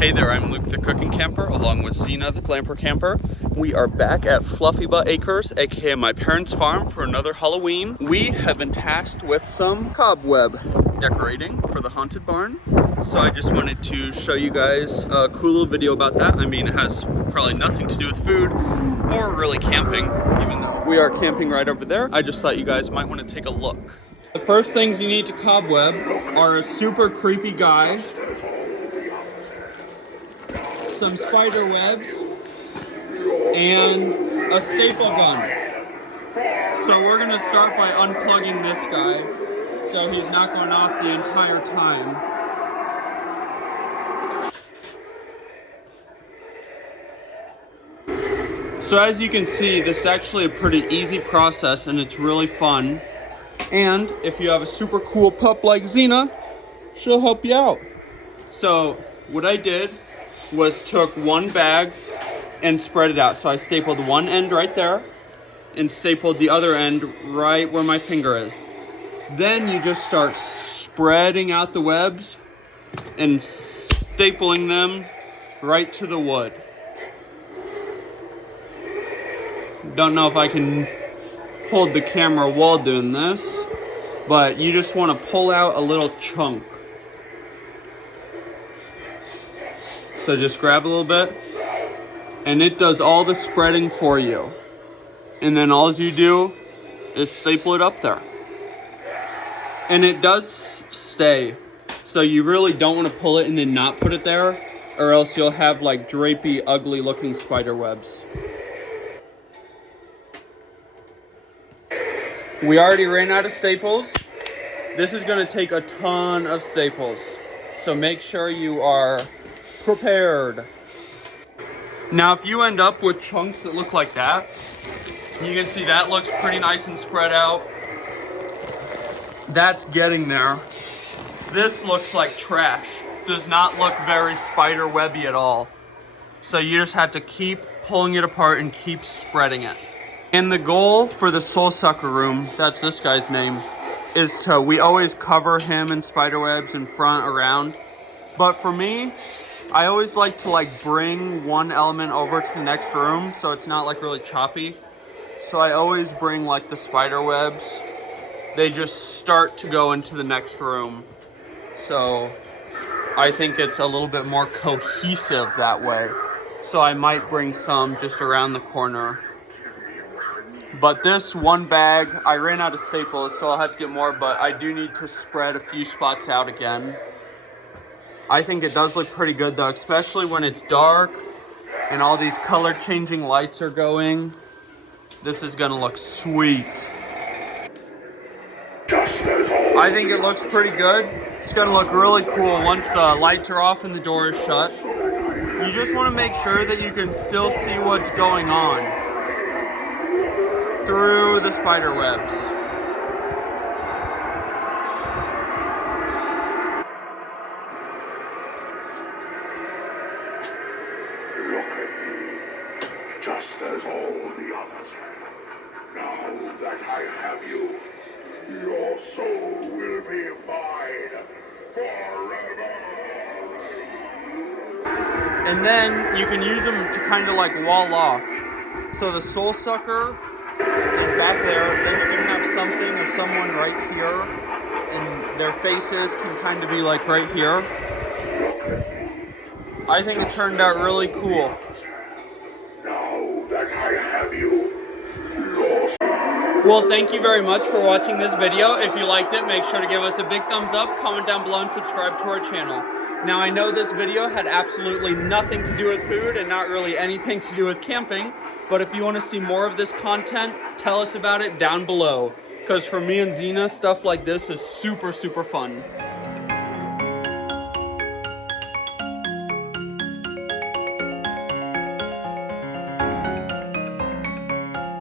Hey there, I'm Luke the Cookin Camper, along with Zena the Glamper Camper. We are back at Fluffy Butt Acres, aka my parents' farm, for another Halloween. We have been tasked with some cobweb decorating for the haunted barn. So I just wanted to show you guys a cool little video about that. I mean, it has probably nothing to do with food or really camping, even though we are camping right over there. I just thought you guys might want to take a look. The first things you need to cobweb are a super creepy guy, some spider webs, and a staple gun. So we're gonna start by unplugging this guy so he's not going off the entire time. So as you can see, this is actually a pretty easy process and it's really fun. And if you have a super cool pup like Zena, she'll help you out. So what I did was took one bag and spread it out. So I stapled one end right there and stapled the other end right where my finger is. Then you just start spreading out the webs and stapling them right to the wood. Don't know if I can hold the camera while doing this, but you just want to pull out a little chunk. So just grab a little bit, and it does all the spreading for you. And then all you do is staple it up there. And it does stay. So you really don't want to pull it and then not put it there, or else you'll have like drapey, ugly looking spider webs. We already ran out of staples. This is going to take a ton of staples. So make sure you are prepared. Now if you end up with chunks that look like that, you can see that looks pretty nice and spread out. That's getting there. This looks like trash. Does not look very spider webby at all. So you just have to keep pulling it apart and keep spreading it. And the goal for the soul sucker room, that's this guy's name, is we always cover him in spider webs in front, around. But for me, I always like to bring one element over to the next room so it's not really choppy. So I always bring the spider webs. They just start to go into the next room. So I think it's a little bit more cohesive that way. So I might bring some just around the corner. But this one bag, I ran out of staples, so I'll have to get more, but I do need to spread a few spots out again. I think it does look pretty good though, especially when it's dark and all these color changing lights are going. This is gonna look sweet. I think it looks pretty good. It's gonna look really cool once the lights are off and the door is shut. You just wanna make sure that you can still see what's going on through the spider webs. Just as all the others. Now that I have you, your soul will be mine forever. And then you can use them to kind of wall off. So the soul sucker is back there. Then you can have something or someone right here, and their faces can kind of be right here. I think it turned out really cool. Well, thank you very much for watching this video. If you liked it, make sure to give us a big thumbs up, comment down below, and subscribe to our channel. Now, I know this video had absolutely nothing to do with food and not really anything to do with camping, but if you want to see more of this content, tell us about it down below. Because for me and Zena, stuff like this is super, super fun.